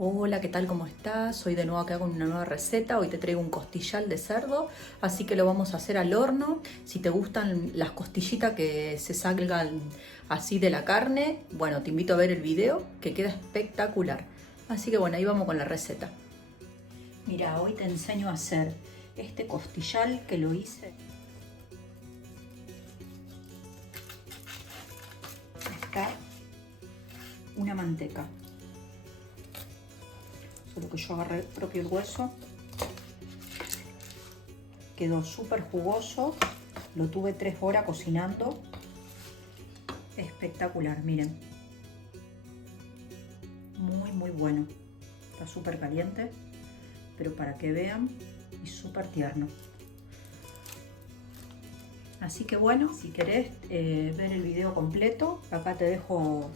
Hola, ¿qué tal? ¿Cómo estás? Hoy de nuevo acá con una nueva receta. Hoy te traigo un costillal de cerdo, así que lo vamos a hacer al horno. Si te gustan las costillitas que se salgan así de la carne, bueno, te invito a ver el video que queda espectacular. Así que bueno, ahí vamos con la receta. Mira, hoy te enseño a hacer este costillal que lo hice. Acá una manteca. Solo que yo agarré propio el hueso. Quedó súper jugoso. Lo tuve 3 horas cocinando. Espectacular, miren. Muy bueno. Está súper caliente, pero para que vean, y súper tierno. Así que bueno, si querés ver el video completo, acá te dejo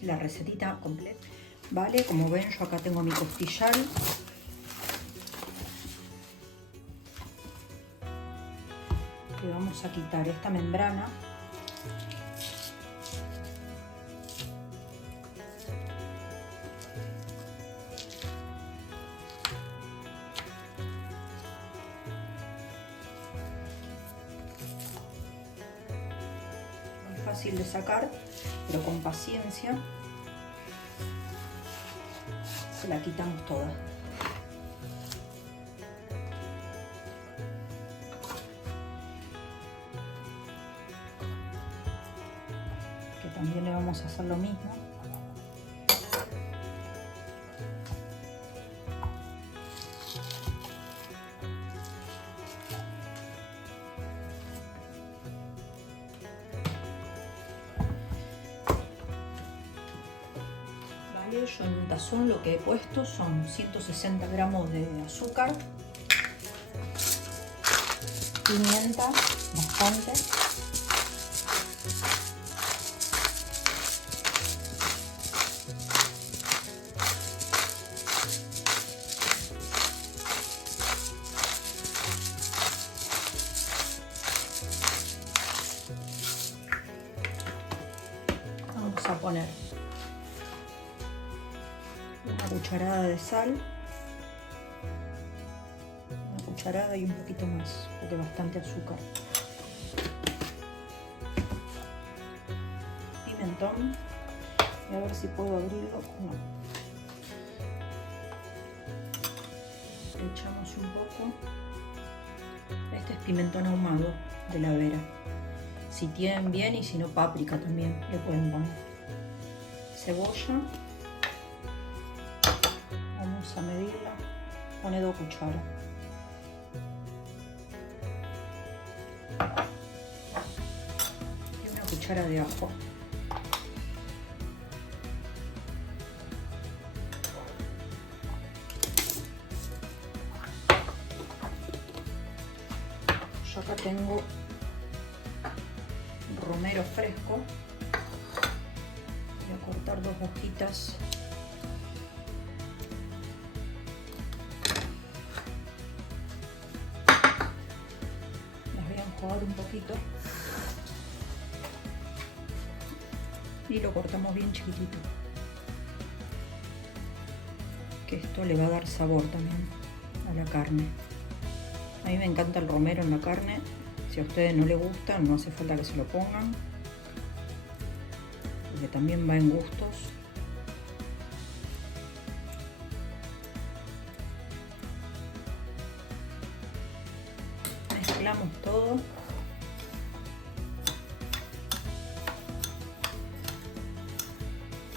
la recetita completa. Vale, como ven, yo acá tengo mi costillal. Le vamos a quitar esta membrana. Muy fácil de sacar, pero con paciencia se la quitamos toda. Que también le vamos a hacer lo mismo. Yo en un tazón lo que he puesto son 160 gramos de azúcar, pimienta, bastante, vamos a poner una cucharada de sal, una cucharada y un poquito más, porque bastante azúcar. Pimentón, y a ver si puedo abrirlo. No. Le echamos un poco. Este es pimentón ahumado de la Vera. Si tienen bien, y si no, páprica también le pueden poner. Cebolla. Vamos a medirla, pone 2 cucharas. Y una cuchara de ajo. Yo acá tengo romero fresco. Voy a cortar 2 hojitas. Enjuagar un poquito y lo cortamos bien chiquitito, que esto le va a dar sabor también a la carne. A mí me encanta el romero en la carne. Si a ustedes no les gusta, no hace falta que se lo pongan, porque también va en gustos. Mezclamos todo.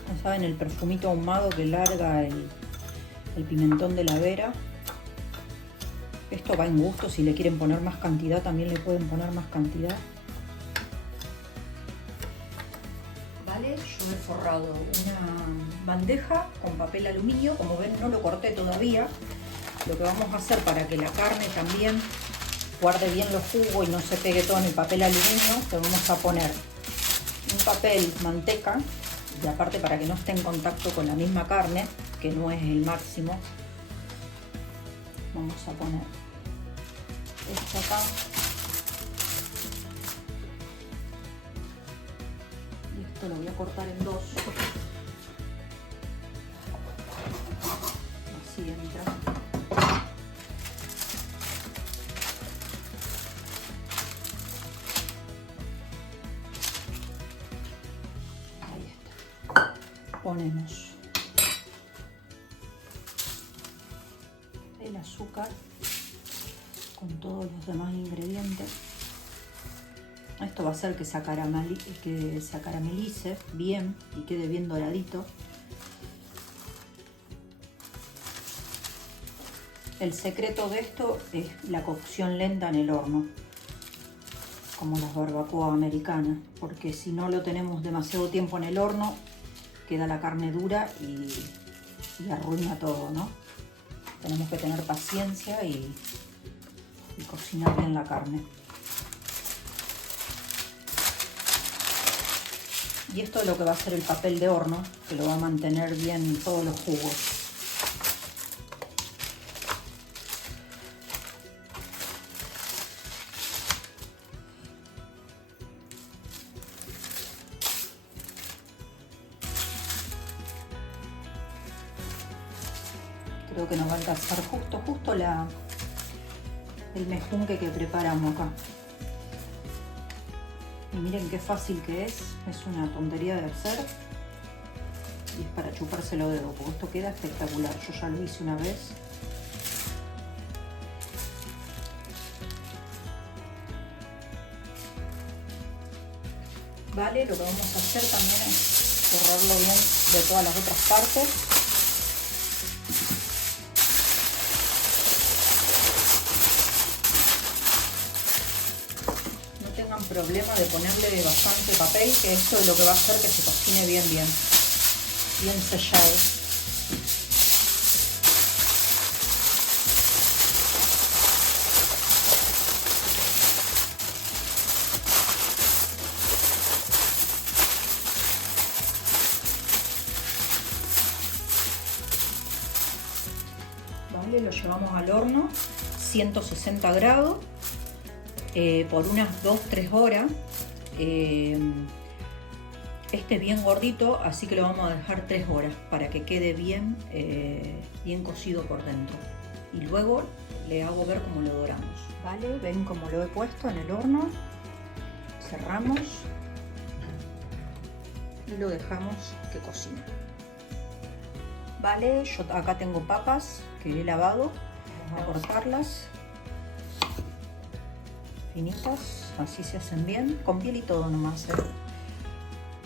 Ya saben, el perfumito ahumado que larga el pimentón de la Vera. Esto va en gusto, si le quieren poner más cantidad también le pueden poner más cantidad. Vale, yo he forrado una bandeja con papel aluminio. Como ven, no lo corté todavía. Lo que vamos a hacer para que la carne también guarde bien los jugos y no se pegue todo en el papel aluminio, le vamos a poner un papel manteca, y aparte para que no esté en contacto con la misma carne, que no es el máximo, vamos a poner esto acá y esto lo voy a cortar en 2. si entra. Ahí está. Ponemos el azúcar con todos los demás ingredientes. Esto va a hacer que se acaramelice bien y quede bien doradito. El secreto de esto es la cocción lenta en el horno, como las barbacoas americanas, porque si no lo tenemos demasiado tiempo en el horno, queda la carne dura y arruina todo, ¿no? Tenemos que tener paciencia y cocinar bien la carne. Y esto es lo que va a hacer el papel de horno, que lo va a mantener bien todos los jugos. Creo que nos va a alcanzar justo el mejunje que preparamos acá. Y miren qué fácil que es una tontería de hacer y es para chuparse los dedos, porque esto queda espectacular. Yo ya lo hice una vez. Vale, lo que vamos a hacer también es forrarlo bien de todas las otras partes. Problema de ponerle bastante papel, que esto es lo que va a hacer que se cocine bien sellado. Vale, lo llevamos al horno 160 grados. Por unas 2-3 horas. Este es bien gordito, así que lo vamos a dejar 3 horas para que quede bien cocido por dentro. Y luego le hago ver cómo lo doramos. Vale, ven cómo lo he puesto en el horno. Cerramos y lo dejamos que cocine. Vale, yo acá tengo papas que he lavado. Vamos a cortarlas finitas, así se hacen bien, con piel y todo nomás,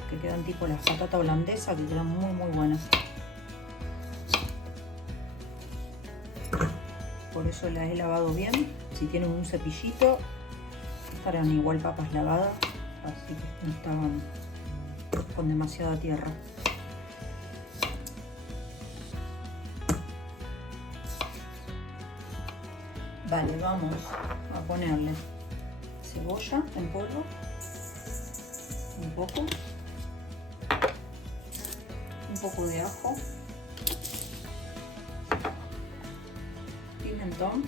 que quedan tipo las patatas holandesas, que quedan muy buenas. Por eso las he lavado bien. Si tienen un cepillito, estarán igual papas lavadas, así que no estaban con demasiada tierra. Vale, vamos a ponerle cebolla en polvo, un poco de ajo, pimentón,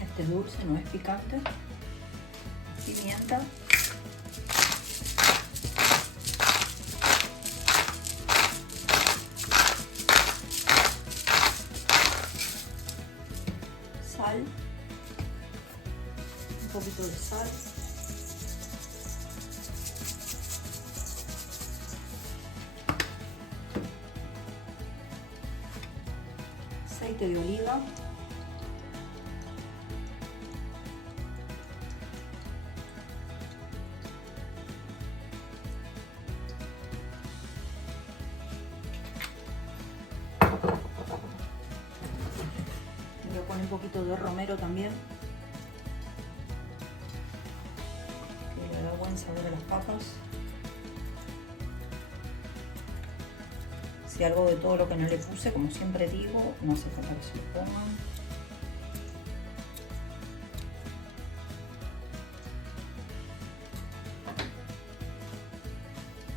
este es dulce, no es picante, pimienta, sal, un poquito de sal, aceite de oliva, voy a poner un poquito de romero también, que le da buen sabor a las papas. Si algo de todo lo que no le puse, como siempre digo, no hace falta que se lo pongan.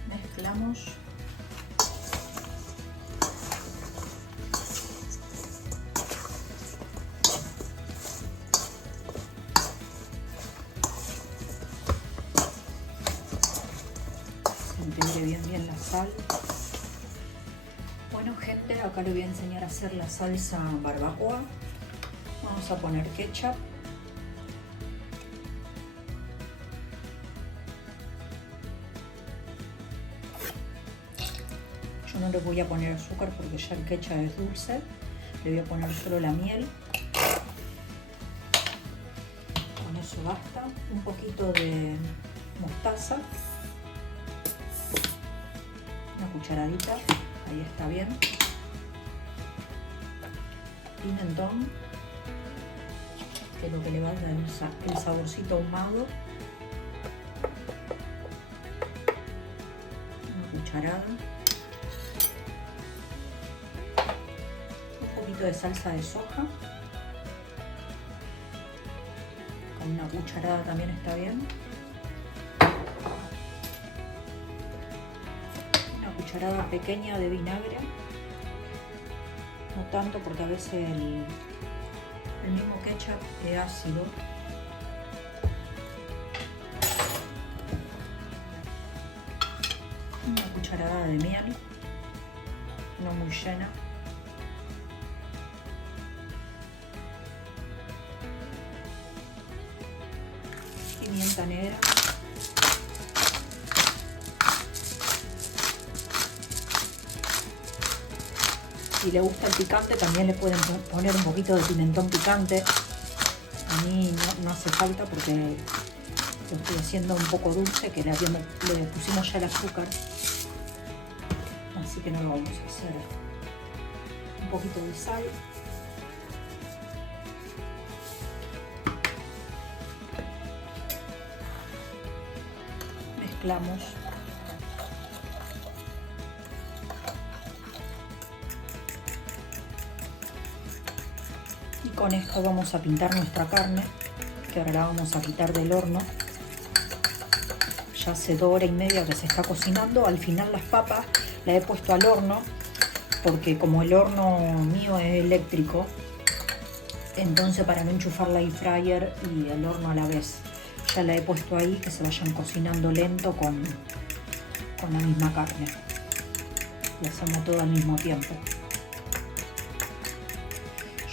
Mezclamos. integre bien la sal. Bueno gente, acá les voy a enseñar a hacer la salsa barbacoa. Vamos a poner ketchup. Yo no le voy a poner azúcar porque ya el ketchup es dulce. Le voy a poner solo la miel. Con eso basta. Un poquito de mostaza. Una cucharadita. Ahí está bien. Pimentón, que es lo que le va a dar el saborcito ahumado. Una cucharada. Un poquito de salsa de soja. Con una cucharada también está bien. Cucharada pequeña de vinagre, no tanto porque a veces el mismo ketchup es ácido. Una cucharada de miel, no muy llena. Pimienta negra. Si le gusta el picante también le pueden poner un poquito de pimentón picante. A mí no hace falta porque lo estoy haciendo un poco dulce, que le pusimos ya el azúcar. Así que no lo vamos a hacer. Un poquito de sal. Mezclamos. Y con esto vamos a pintar nuestra carne, que ahora la vamos a quitar del horno. Ya hace 2 horas y media que se está cocinando. Al final las papas las he puesto al horno, porque como el horno mío es eléctrico, entonces para no enchufar la air fryer y el horno a la vez, ya la he puesto ahí, que se vayan cocinando lento con la misma carne. Y hacemos todo al mismo tiempo.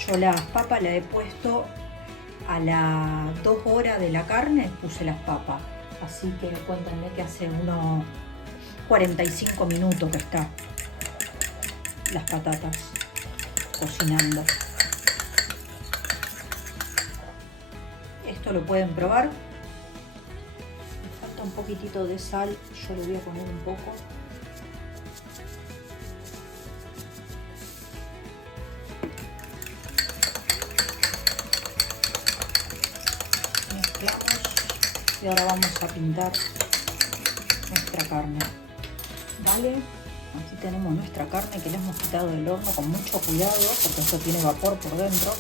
Yo las papas las he puesto a las 2 horas de la carne, puse las papas. Así que cuéntenme que hace unos 45 minutos que está las patatas cocinando. Esto lo pueden probar. Me falta un poquitito de sal, yo le voy a poner un poco. Y ahora vamos a pintar nuestra carne. Vale, aquí tenemos nuestra carne que la hemos quitado del horno con mucho cuidado porque esto tiene vapor por dentro.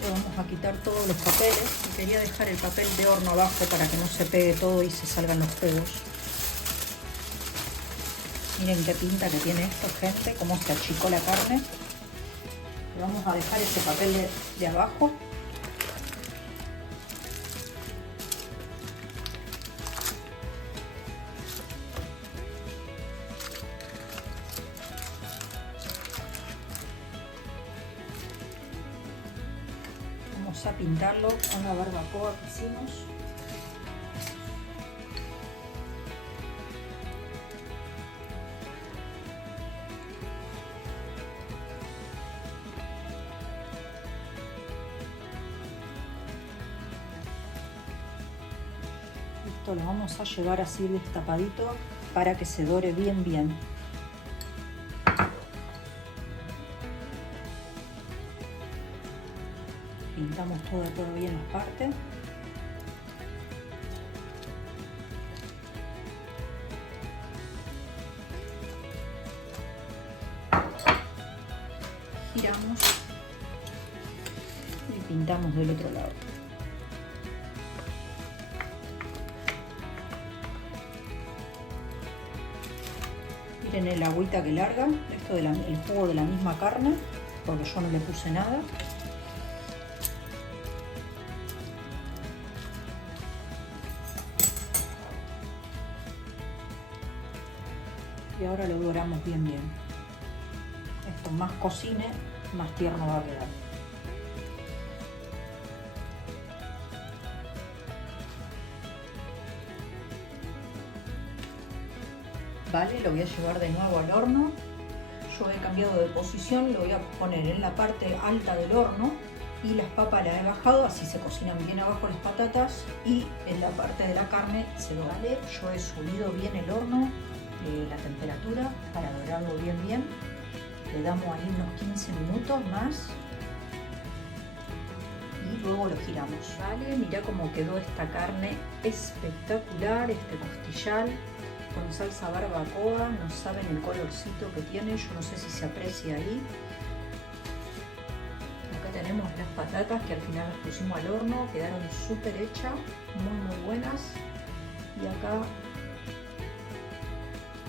Le vamos a quitar todos los papeles. Quería dejar el papel de horno abajo para que no se pegue todo y se salgan los pegos. Miren qué pinta que tiene esto, gente, cómo se achicó la carne. Le vamos a dejar ese papel de abajo. Vamos a pintarlo con la barbacoa que hicimos. Esto lo vamos a llevar así destapadito para que se dore bien. Pintamos todavía en las partes. Giramos y pintamos del otro lado. Miren el agüita que larga, esto el jugo de la misma carne, porque yo no le puse nada. Y ahora lo doramos bien. Esto más cocine, más tierno va a quedar. Vale, lo voy a llevar de nuevo al horno. Yo he cambiado de posición, lo voy a poner en la parte alta del horno y las papas las he bajado, así se cocinan bien abajo las patatas y en la parte de la carne se lo vale. Yo he subido bien el horno, la temperatura para dorarlo bien. Le damos ahí unos 15 minutos más y luego lo giramos. Vale, mirá cómo quedó esta carne espectacular, este costillal con salsa barbacoa. No saben el colorcito que tiene, yo no sé si se aprecia ahí. Acá tenemos las patatas que al final las pusimos al horno, quedaron súper hechas, muy buenas. Y acá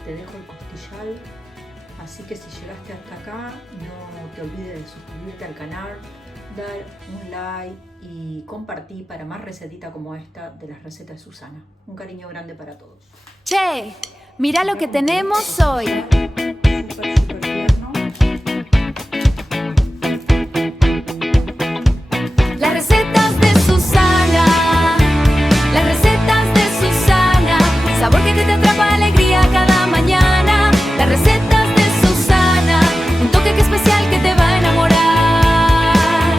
te dejo el costillal, así que si llegaste hasta acá no te olvides de suscribirte al canal, dar un like y compartir para más recetitas como esta de las recetas de Susana. Un cariño grande para todos. Che, mira lo que tenemos hoy. Súper tierno. Las recetas de Susana, las recetas de Susana, sabor que te atrapa, alegría cada mañana. Las recetas de Susana, un toque que especial que te va a enamorar.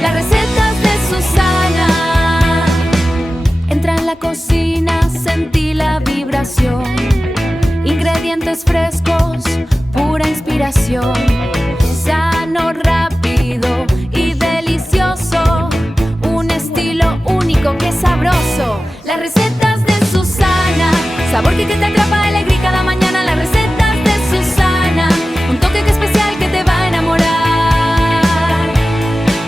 Las recetas de Susana, entra en la cocina, sentí la vibración. Ingredientes frescos, pura inspiración. Sano, rápido y delicioso. Un estilo único que es sabroso. Las recetas de Susana, sabor que te atrapa, alegría cada mañana. Las recetas de Susana, un toque que especial que te va a enamorar.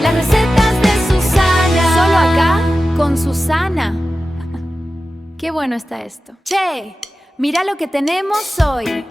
Las recetas de Susana, solo acá con Susana. Qué bueno está esto. Che, mira lo que tenemos hoy.